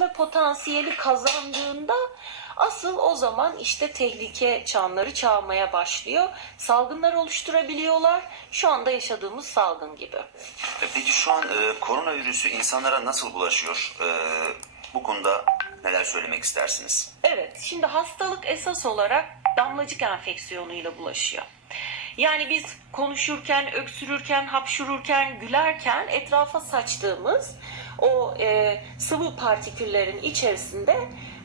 Ve potansiyeli kazandığında asıl o zaman işte tehlike çanları çalmaya başlıyor. Salgınlar oluşturabiliyorlar. Şu anda yaşadığımız salgın gibi. E, Peki şu an e, koronavirüsü insanlara nasıl bulaşıyor? E, bu konuda neler söylemek istersiniz? Evet, şimdi hastalık esas olarak damlacık enfeksiyonuyla bulaşıyor. Yani biz konuşurken, öksürürken, hapşururken, gülerken etrafa saçtığımız o e, sıvı partiküllerin içerisinde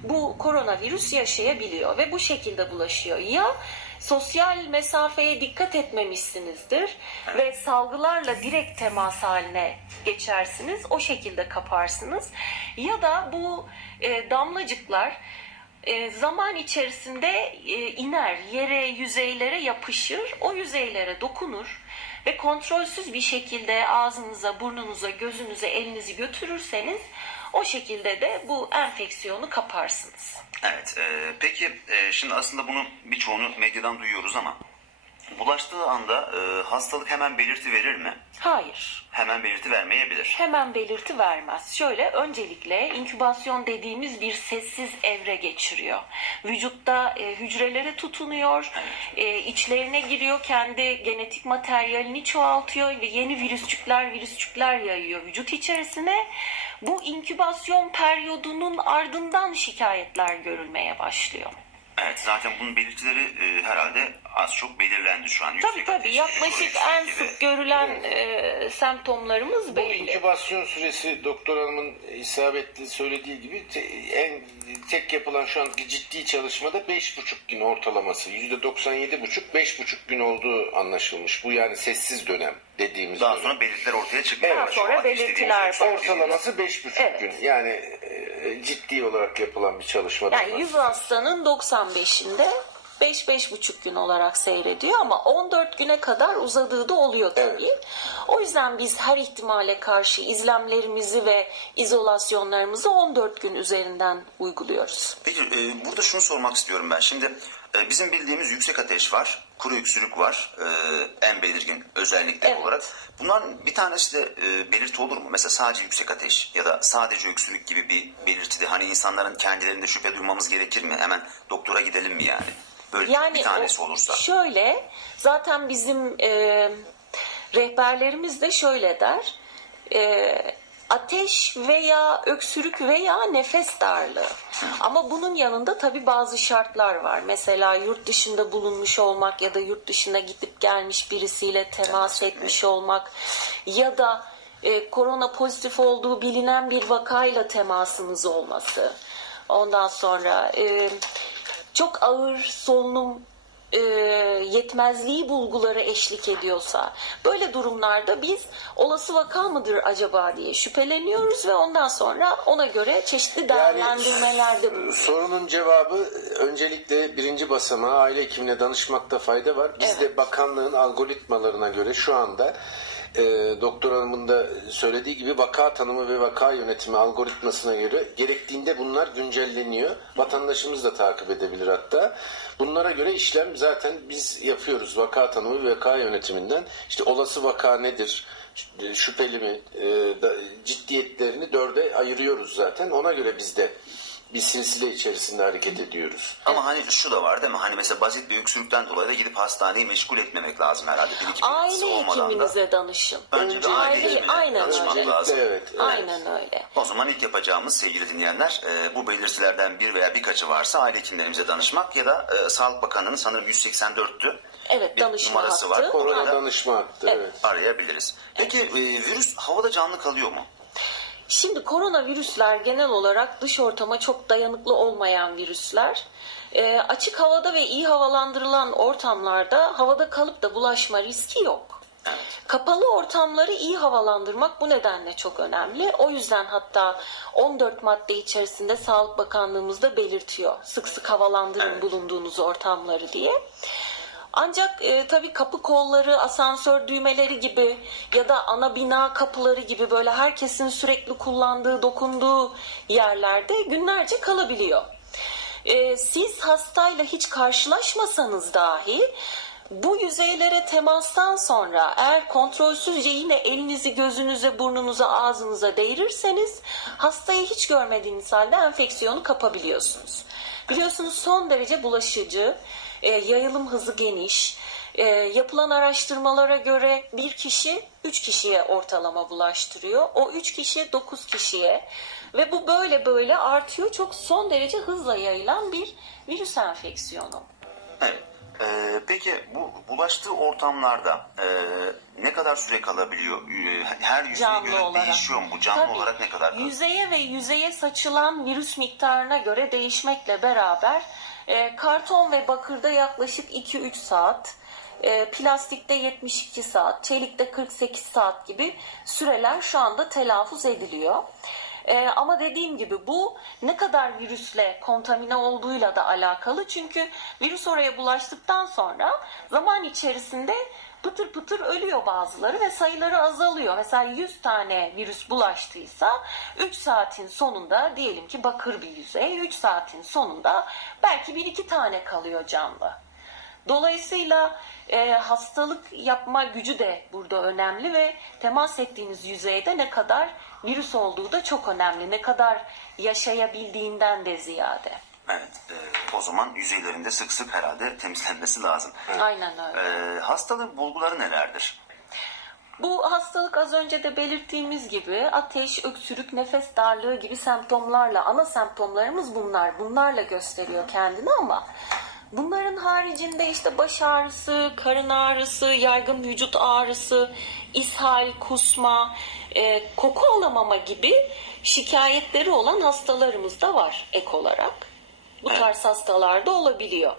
bu koronavirüs yaşayabiliyor ve bu şekilde bulaşıyor. Ya sosyal mesafeye dikkat etmemişsinizdir ve salgılarla direkt temas haline geçersiniz. O şekilde kaparsınız. Ya da bu e, damlacıklar e, zaman içerisinde e, iner, yere, yüzeylere yapışır, o yüzeylere dokunur ve kontrolsüz bir şekilde ağzınıza, burnunuza, gözünüze, elinizi götürürseniz o şekilde de bu enfeksiyonu kaparsınız. Evet. e, peki e, şimdi aslında bunu birçoğunu medyadan duyuyoruz ama bulaştığı anda e, hastalık hemen belirti verir mi? Hayır. Hemen belirti vermeyebilir. hemen belirti vermez. Şöyle öncelikle inkübasyon dediğimiz bir sessiz evre geçiriyor. Vücutta e, hücrelere tutunuyor, e, içlerine giriyor, kendi genetik materyalini çoğaltıyor ve yeni virüsçükler virüsçükler yayıyor vücut içerisine. Bu inkübasyon periyodunun ardından şikayetler görülmeye başlıyor. Evet zaten bunun belirtileri e, herhalde az çok belirlendi şu an. Tabii Yüksek tabii ateş, yaklaşık en gibi. sık görülen e, semptomlarımız Bu belli. inkübasyon süresi doktor hanımın isabetli söylediği gibi te- en tek yapılan şu anki ciddi çalışmada 5,5 gün ortalaması. %97,5 5,5 gün olduğu anlaşılmış. Bu yani sessiz dönem dediğimiz Daha sonra belirtiler ortaya çıkmaya Daha başlıyor. sonra dediğimiz belirtiler başlıyor. Ortalaması 5,5 Evet. gün. Yani e, ciddi olarak yapılan bir çalışma. Yani 100 hastanın 95'inde 5-5,5 gün olarak seyrediyor ama 14 güne kadar uzadığı da oluyor tabii. O yüzden biz her ihtimale karşı izlemlerimizi ve izolasyonlarımızı 14 gün üzerinden uyguluyoruz. Peki e, burada şunu sormak istiyorum ben. Şimdi e, bizim bildiğimiz yüksek ateş var, kuru öksürük var e, en belirgin özellikler Evet. olarak. Bunların bir tanesi de e, belirti olur mu? Mesela sadece yüksek ateş ya da sadece öksürük gibi bir belirti de hani insanların kendilerinde şüphe duymamız gerekir mi? Hemen doktora gidelim mi yani? Böyle Yani bir tanesi o- olursa. Şöyle zaten bizim e, rehberlerimiz de şöyle der. E, ateş veya öksürük veya nefes darlığı. Ama bunun yanında tabii bazı şartlar var. Mesela yurt dışında bulunmuş olmak ya da yurt dışına gidip gelmiş birisiyle temas Temas etmiş olmak ya da e, korona pozitif olduğu bilinen bir vakayla temasınız olması. Ondan sonra e, çok ağır solunum e, yetmezliği bulguları eşlik ediyorsa böyle durumlarda biz olası vaka mıdır acaba diye şüpheleniyoruz ve ondan sonra ona göre çeşitli değerlendirmelerde bulunuyoruz. Sorunun cevabı öncelikle birinci basamağı aile hekimine danışmakta fayda var. Biz de bakanlığın algoritmalarına göre şu anda e, doktor hanımın da söylediği gibi vaka tanımı ve vaka yönetimi algoritmasına göre gerektiğinde bunlar güncelleniyor. Vatandaşımız da takip edebilir hatta. Bunlara göre işlem zaten biz yapıyoruz vaka tanımı ve vaka yönetiminden. İşte olası vaka nedir? Şüpheli mi? E, da- ciddiyetlerini dörde ayırıyoruz zaten. Ona göre biz de bir silsile içerisinde hareket ediyoruz. Ama hani şu da var değil mi? Hani mesela basit bir öksürükten dolayı da gidip hastaneyi meşgul etmemek lazım herhalde. Bir iki Aile olmadan da. hekiminize danışın. Önce bir aile Aile- hekimine aynen danışmak öyle. lazım. Evet, evet. Aynen öyle. O zaman ilk yapacağımız sevgili dinleyenler e, bu belirtilerden bir veya birkaçı varsa aile hekimlerimize danışmak ya da e, Sağlık Bakanlığı'nın sanırım 184'tü Evet, bir danışma numarası hattı. var. Korona Orada danışma hattı. Evet. Evet. arayabiliriz. Peki e, virüs havada canlı kalıyor mu? Şimdi koronavirüsler genel olarak dış ortama çok dayanıklı olmayan virüsler. Ee, açık havada ve iyi havalandırılan ortamlarda havada kalıp da bulaşma riski yok. Kapalı ortamları iyi havalandırmak bu nedenle çok önemli. O yüzden hatta 14 madde içerisinde Sağlık Bakanlığımız da belirtiyor. Sık sık havalandırın Evet. bulunduğunuz ortamları diye. Ancak e, tabii kapı kolları, asansör düğmeleri gibi ya da ana bina kapıları gibi böyle herkesin sürekli kullandığı, dokunduğu yerlerde günlerce kalabiliyor. E, siz hastayla hiç karşılaşmasanız dahi Bu yüzeylere temastan sonra eğer kontrolsüzce yine elinizi gözünüze, burnunuza, ağzınıza değirirseniz hastayı hiç görmediğiniz halde enfeksiyonu kapabiliyorsunuz. Biliyorsunuz son derece bulaşıcı, e, yayılım hızı geniş. E, yapılan araştırmalara göre bir kişi 3 kişiye ortalama bulaştırıyor. O 3 kişi 9 kişiye ve bu böyle böyle artıyor. Çok son derece hızla yayılan bir virüs enfeksiyonu. Evet. Ee, peki bu bulaştığı ortamlarda e, ne kadar süre kalabiliyor? Ee, Her yüzeye Canlı göre olarak. değişiyor mu? Bu canlı Tabii. olarak ne kadar kalıyor? Yüzeye ve yüzeye saçılan virüs miktarına göre değişmekle beraber e, karton ve bakırda yaklaşık 2-3 saat, e, plastikte 72 saat, çelikte 48 saat gibi süreler şu anda telaffuz ediliyor. E, ama dediğim gibi bu ne kadar virüsle kontamine olduğuyla da alakalı. Çünkü virüs oraya bulaştıktan sonra zaman içerisinde pıtır pıtır ölüyor bazıları ve sayıları azalıyor. Mesela 100 tane virüs bulaştıysa 3 saatin sonunda diyelim ki bakır bir yüzey 3 saatin sonunda belki 1-2 tane kalıyor canlı. Dolayısıyla e, hastalık yapma gücü de burada önemli ve temas ettiğiniz yüzeyde ne kadar virüs olduğu da çok önemli. Ne kadar yaşayabildiğinden de ziyade. Evet. e, o zaman yüzeylerinde sık sık herhalde temizlenmesi lazım. Aynen öyle. Ee, hastalığın bulguları nelerdir? Bu hastalık az önce de belirttiğimiz gibi ateş, öksürük, nefes darlığı gibi semptomlarla ana semptomlarımız bunlar. Bunlarla gösteriyor kendini ama bunların haricinde işte baş ağrısı, karın ağrısı, yaygın vücut ağrısı, ishal, kusma, e, koku alamama gibi şikayetleri olan hastalarımız da var ek olarak. Bu tarz hastalarda olabiliyor.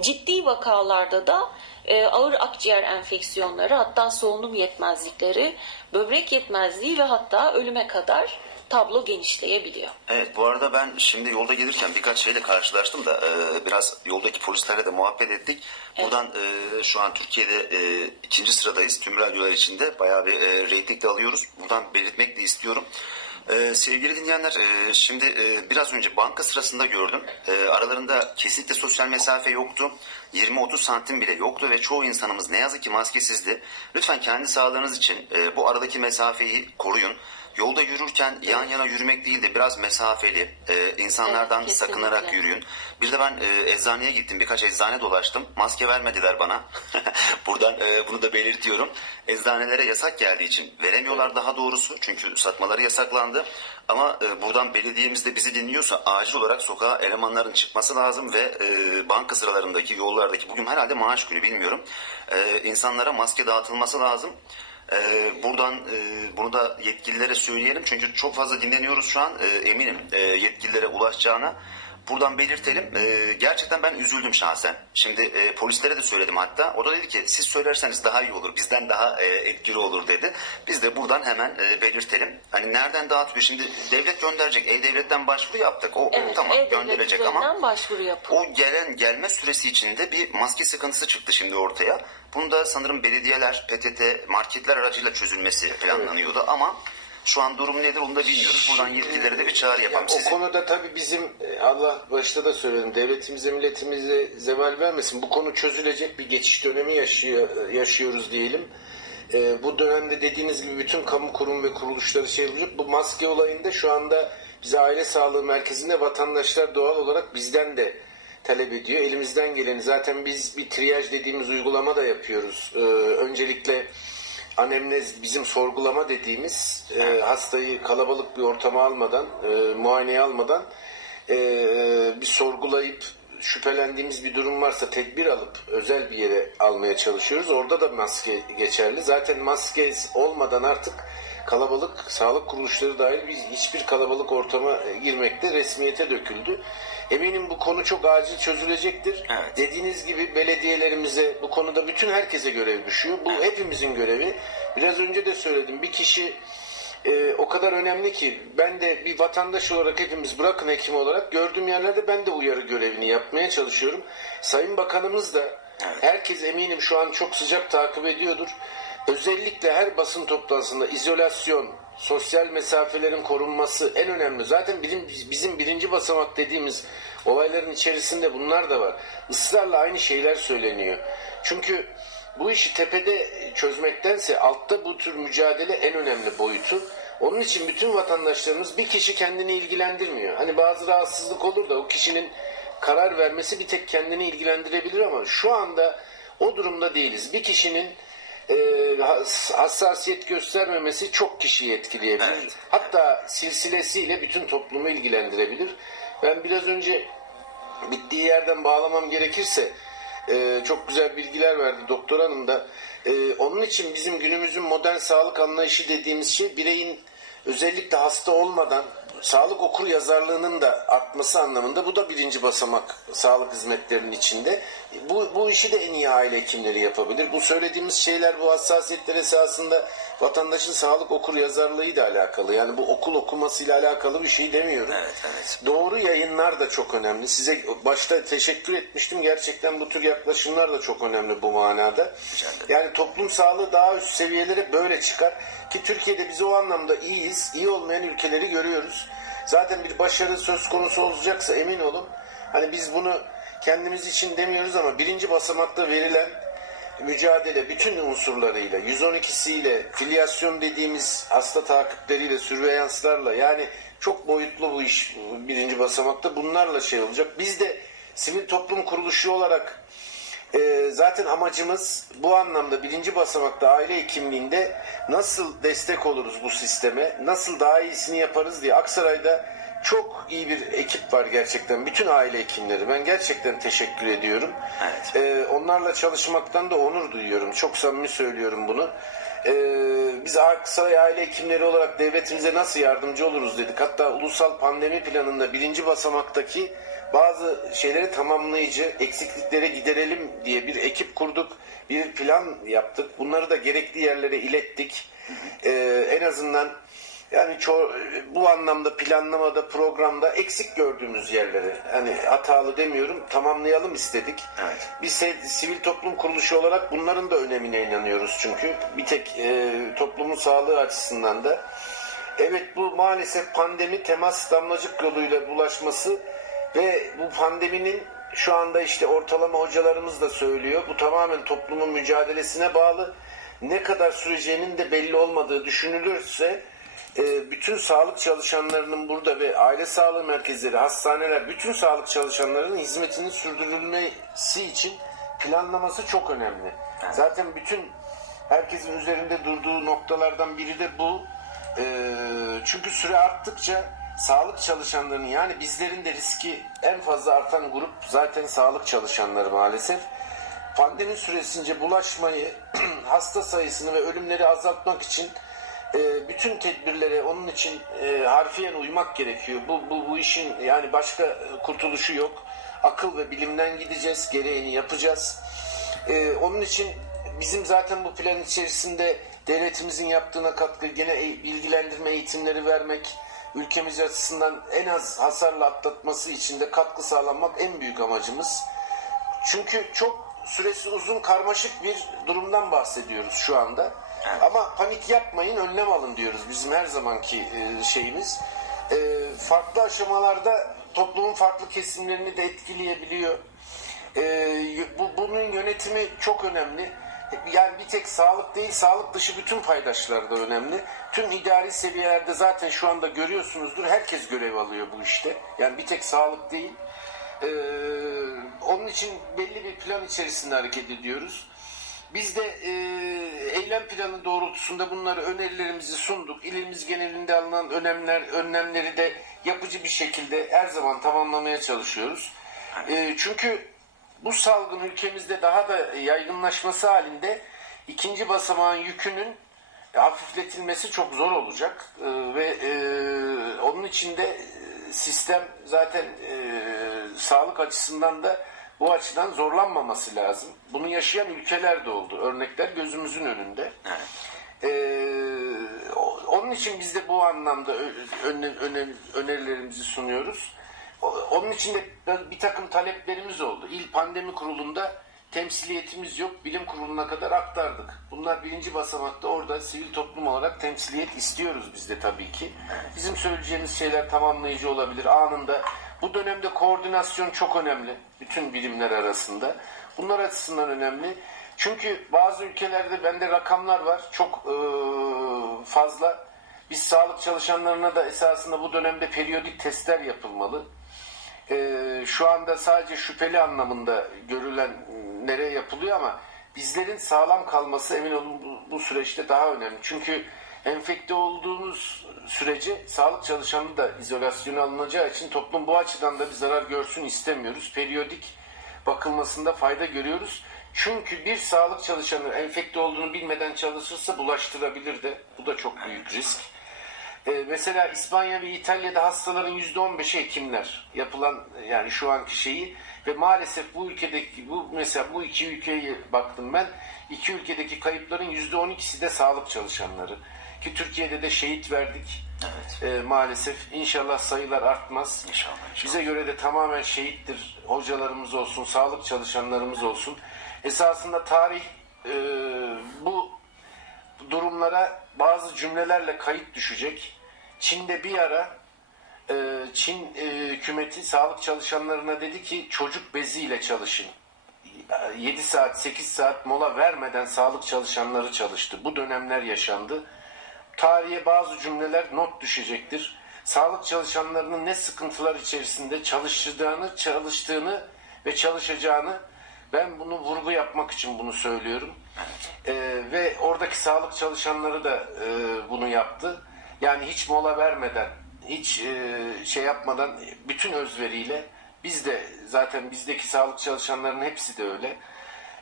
Ciddi vakalarda da e, ağır akciğer enfeksiyonları, hatta solunum yetmezlikleri, böbrek yetmezliği ve hatta ölüme kadar tablo genişleyebiliyor. Evet bu arada ben şimdi yolda gelirken birkaç şeyle karşılaştım da e, biraz yoldaki polislerle de muhabbet ettik. Buradan e, şu an Türkiye'de e, ikinci sıradayız. Tüm radyolar içinde bayağı bir e, reyting de alıyoruz. Buradan belirtmek de istiyorum. E, sevgili dinleyenler e, şimdi e, biraz önce banka sırasında gördüm. E, aralarında kesinlikle sosyal mesafe yoktu. 20-30 santim bile yoktu ve çoğu insanımız ne yazık ki maskesizdi. Lütfen kendi sağlığınız için e, bu aradaki mesafeyi koruyun. Yolda yürürken yan yana yürümek değil de biraz mesafeli, e, insanlardan Evet, kesinlikle. sakınarak yürüyün. Bir de ben e, eczaneye gittim, birkaç eczane dolaştım. Maske vermediler bana. Buradan e, bunu da belirtiyorum. Eczanelere yasak geldiği için veremiyorlar daha doğrusu. Çünkü satmaları yasaklandı. Ama e, buradan belediyemiz de bizi dinliyorsa acil olarak sokağa elemanların çıkması lazım ve e, banka sıralarındaki, yollardaki bugün herhalde maaş günü bilmiyorum. E, insanlara maske dağıtılması lazım. Ee, buradan e, bunu da yetkililere söyleyelim çünkü çok fazla dinleniyoruz şu an Ee, eminim e, yetkililere ulaşacağına. Buradan belirtelim. Ee, gerçekten ben üzüldüm şahsen. Şimdi e, polislere de söyledim hatta. O da dedi ki siz söylerseniz daha iyi olur. Bizden daha e, etkili olur dedi. Biz de buradan hemen e, belirtelim. Hani nereden dağıtıyor? Şimdi devlet gönderecek. E-Devlet'ten başvuru yaptık. O, Evet, tamam E-Devlet gönderecek ama başvuru yapın. o gelen gelme süresi içinde bir maske sıkıntısı çıktı şimdi ortaya. Bunu da sanırım belediyeler, PTT, marketler aracıyla çözülmesi planlanıyordu ama şu an durum nedir onu da bilmiyoruz. Buradan yetkililere de bir çağrı yapalım. O Sizin konuda tabii bizim e, Allah başta da söyledim devletimize milletimize zeval vermesin. Bu konu çözülecek bir geçiş dönemi yaşıyor, yaşıyoruz diyelim. E, bu dönemde dediğiniz gibi bütün kamu kurum ve kuruluşları şey olacak. Bu maske olayında şu anda bize aile sağlığı merkezinde vatandaşlar doğal olarak bizden de talep ediyor. Elimizden geleni zaten biz bir triyaj dediğimiz uygulama da yapıyoruz. E, öncelikle anemnez bizim sorgulama dediğimiz e, hastayı kalabalık bir ortama almadan, e, muayeneye almadan e, bir sorgulayıp şüphelendiğimiz bir durum varsa tedbir alıp özel bir yere almaya çalışıyoruz. Orada da maske geçerli. Zaten maske olmadan artık kalabalık sağlık kuruluşları dahil biz hiçbir kalabalık ortama e, girmekte resmiyete döküldü. Eminim bu konu çok acil çözülecektir. Evet. Dediğiniz gibi belediyelerimize bu konuda bütün herkese görev düşüyor. Bu hepimizin görevi. Biraz önce de söyledim. Bir kişi e, o kadar önemli ki ben de bir vatandaş olarak hepimiz bırakın hekim olarak gördüğüm yerlerde ben de uyarı görevini yapmaya çalışıyorum. Sayın Bakanımız da herkes eminim şu an çok sıcak takip ediyordur. Özellikle her basın toplantısında izolasyon, sosyal mesafelerin korunması en önemli. Zaten bizim, bizim birinci basamak dediğimiz olayların içerisinde bunlar da var. Israrla aynı şeyler söyleniyor. Çünkü bu işi tepede çözmektense altta bu tür mücadele en önemli boyutu. Onun için bütün vatandaşlarımız bir kişi kendini ilgilendirmiyor. Hani bazı rahatsızlık olur da o kişinin karar vermesi bir tek kendini ilgilendirebilir ama şu anda o durumda değiliz. Bir kişinin hassasiyet göstermemesi çok kişiyi etkileyebilir. Evet. Hatta silsilesiyle bütün toplumu ilgilendirebilir. Ben biraz önce bittiği yerden bağlamam gerekirse e, çok güzel bilgiler verdi doktor hanım da. E, onun için bizim günümüzün modern sağlık anlayışı dediğimiz şey bireyin özellikle hasta olmadan sağlık okur yazarlığının da artması anlamında bu da birinci basamak sağlık hizmetlerinin içinde. Bu, bu işi de en iyi aile hekimleri yapabilir. Bu söylediğimiz şeyler bu hassasiyetler esasında vatandaşın sağlık okur yazarlığıyla alakalı. Yani bu okul okumasıyla alakalı bir şey demiyorum. Evet, evet. Doğru yayınlar da çok önemli. Size başta teşekkür etmiştim. Gerçekten bu tür yaklaşımlar da çok önemli bu manada. Yani toplum sağlığı daha üst seviyelere böyle çıkar. Ki Türkiye'de biz o anlamda iyiyiz. İyi olmayan ülkeleri görüyoruz. Zaten bir başarı söz konusu olacaksa emin olun. Hani biz bunu kendimiz için demiyoruz ama birinci basamakta verilen mücadele bütün unsurlarıyla, 112'siyle, filyasyon dediğimiz hasta takipleriyle, sürveyanslarla yani çok boyutlu bu iş birinci basamakta bunlarla şey olacak. Biz de sivil toplum kuruluşu olarak e, zaten amacımız bu anlamda birinci basamakta aile hekimliğinde nasıl destek oluruz bu sisteme, nasıl daha iyisini yaparız diye Aksaray'da çok iyi bir ekip var gerçekten. Bütün aile hekimleri. Ben gerçekten teşekkür ediyorum. Evet. Ee, onlarla çalışmaktan da onur duyuyorum. Çok samimi söylüyorum bunu. Ee, biz Aksaray aile hekimleri olarak devletimize nasıl yardımcı oluruz dedik. Hatta ulusal pandemi planında birinci basamaktaki bazı şeyleri tamamlayıcı, eksikliklere giderelim diye bir ekip kurduk. Bir plan yaptık. Bunları da gerekli yerlere ilettik. Ee, en azından yani ço- bu anlamda planlamada, programda eksik gördüğümüz yerleri hani hatalı demiyorum tamamlayalım istedik. Evet. Biz se- sivil toplum kuruluşu olarak bunların da önemine inanıyoruz çünkü bir tek e, toplumun sağlığı açısından da. Evet bu maalesef pandemi temas damlacık yoluyla bulaşması ve bu pandeminin şu anda işte ortalama hocalarımız da söylüyor. Bu tamamen toplumun mücadelesine bağlı. Ne kadar süreceğinin de belli olmadığı düşünülürse bütün sağlık çalışanlarının burada ve aile sağlığı merkezleri, hastaneler, bütün sağlık çalışanlarının hizmetinin sürdürülmesi için planlaması çok önemli. Zaten bütün herkesin üzerinde durduğu noktalardan biri de bu. E, çünkü süre arttıkça sağlık çalışanlarının yani bizlerin de riski en fazla artan grup zaten sağlık çalışanları maalesef. Pandemi süresince bulaşmayı, hasta sayısını ve ölümleri azaltmak için e, bütün tedbirlere onun için e, harfiyen uymak gerekiyor. Bu, bu, bu işin yani başka e, kurtuluşu yok. Akıl ve bilimden gideceğiz, gereğini yapacağız. E, onun için bizim zaten bu plan içerisinde devletimizin yaptığına katkı, gene e- bilgilendirme eğitimleri vermek, ülkemiz açısından en az hasarla atlatması için de katkı sağlamak en büyük amacımız. Çünkü çok süresi uzun karmaşık bir durumdan bahsediyoruz şu anda. Ama panik yapmayın, önlem alın diyoruz. Bizim her zamanki e, şeyimiz. E, farklı aşamalarda toplumun farklı kesimlerini de etkileyebiliyor. E, bu, bunun yönetimi çok önemli. Yani bir tek sağlık değil, sağlık dışı bütün paydaşlar da önemli. Tüm idari seviyelerde zaten şu anda görüyorsunuzdur. Herkes görev alıyor bu işte. Yani bir tek sağlık değil. Ee, onun için belli bir plan içerisinde hareket ediyoruz. Biz de e, eylem planı doğrultusunda bunları önerilerimizi sunduk. İlimiz genelinde alınan önemler, önlemleri de yapıcı bir şekilde her zaman tamamlamaya çalışıyoruz. E, çünkü bu salgın ülkemizde daha da yaygınlaşması halinde ikinci basamağın yükünün hafifletilmesi çok zor olacak E, ve e, onun için de e, sistem zaten e, sağlık açısından da bu açıdan zorlanmaması lazım. Bunu yaşayan ülkeler de oldu. Örnekler gözümüzün önünde. Evet. Ee, onun için biz de bu anlamda ö- öne- öne- önerilerimizi sunuyoruz. Onun için de bir takım taleplerimiz oldu. İl Pandemi Kurulu'nda temsiliyetimiz yok. Bilim kuruluna kadar aktardık. Bunlar birinci basamakta orada sivil toplum olarak temsiliyet istiyoruz biz de tabii ki. Bizim söyleyeceğimiz şeyler tamamlayıcı olabilir. Anında bu dönemde koordinasyon çok önemli. Bütün bilimler arasında. Bunlar açısından önemli. Çünkü bazı ülkelerde bende rakamlar var. Çok eee, fazla. Biz sağlık çalışanlarına da esasında bu dönemde periyodik testler yapılmalı. Ee, şu anda sadece şüpheli anlamında görülen nereye yapılıyor ama bizlerin sağlam kalması emin olun bu, bu süreçte daha önemli. Çünkü enfekte olduğunuz sürece sağlık çalışanı da izolasyona alınacağı için toplum bu açıdan da bir zarar görsün istemiyoruz. Periyodik bakılmasında fayda görüyoruz. Çünkü bir sağlık çalışanı enfekte olduğunu bilmeden çalışırsa bulaştırabilir de. Bu da çok büyük risk. Ee, mesela İspanya ve İtalya'da hastaların %15'i hekimler yapılan yani şu anki şeyi ve maalesef bu ülkedeki bu mesela bu iki ülkeye baktım ben iki ülkedeki kayıpların %12'si de sağlık çalışanları ki Türkiye'de de şehit verdik Ee, maalesef inşallah sayılar artmaz İnşallah, inşallah. bize göre de tamamen şehittir hocalarımız olsun sağlık çalışanlarımız olsun esasında tarih e, bu durumlara bazı cümlelerle kayıt düşecek. Çin'de bir ara e, Çin e, hükümeti sağlık çalışanlarına dedi ki çocuk beziyle çalışın. 7 saat 8 saat mola vermeden sağlık çalışanları çalıştı. Bu dönemler yaşandı. Tarihe bazı cümleler not düşecektir. Sağlık çalışanlarının ne sıkıntılar içerisinde çalıştığını, çalıştığını ve çalışacağını ben bunu vurgu yapmak için bunu söylüyorum. Ee, ve oradaki sağlık çalışanları da e, bunu yaptı. Yani hiç mola vermeden, hiç e, şey yapmadan bütün özveriyle biz de zaten bizdeki sağlık çalışanlarının hepsi de öyle.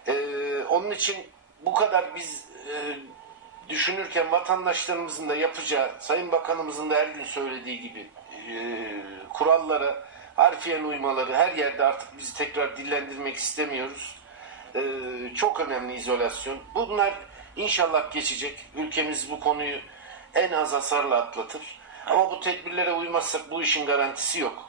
Ee, onun için bu kadar biz e, düşünürken vatandaşlarımızın da yapacağı, Sayın Bakanımızın da her gün söylediği gibi e, kurallara harfiyen uymaları her yerde artık bizi tekrar dillendirmek istemiyoruz. E, çok önemli izolasyon. Bunlar inşallah geçecek. Ülkemiz bu konuyu en az hasarla atlatır. Ama bu tedbirlere uymazsak bu işin garantisi yok.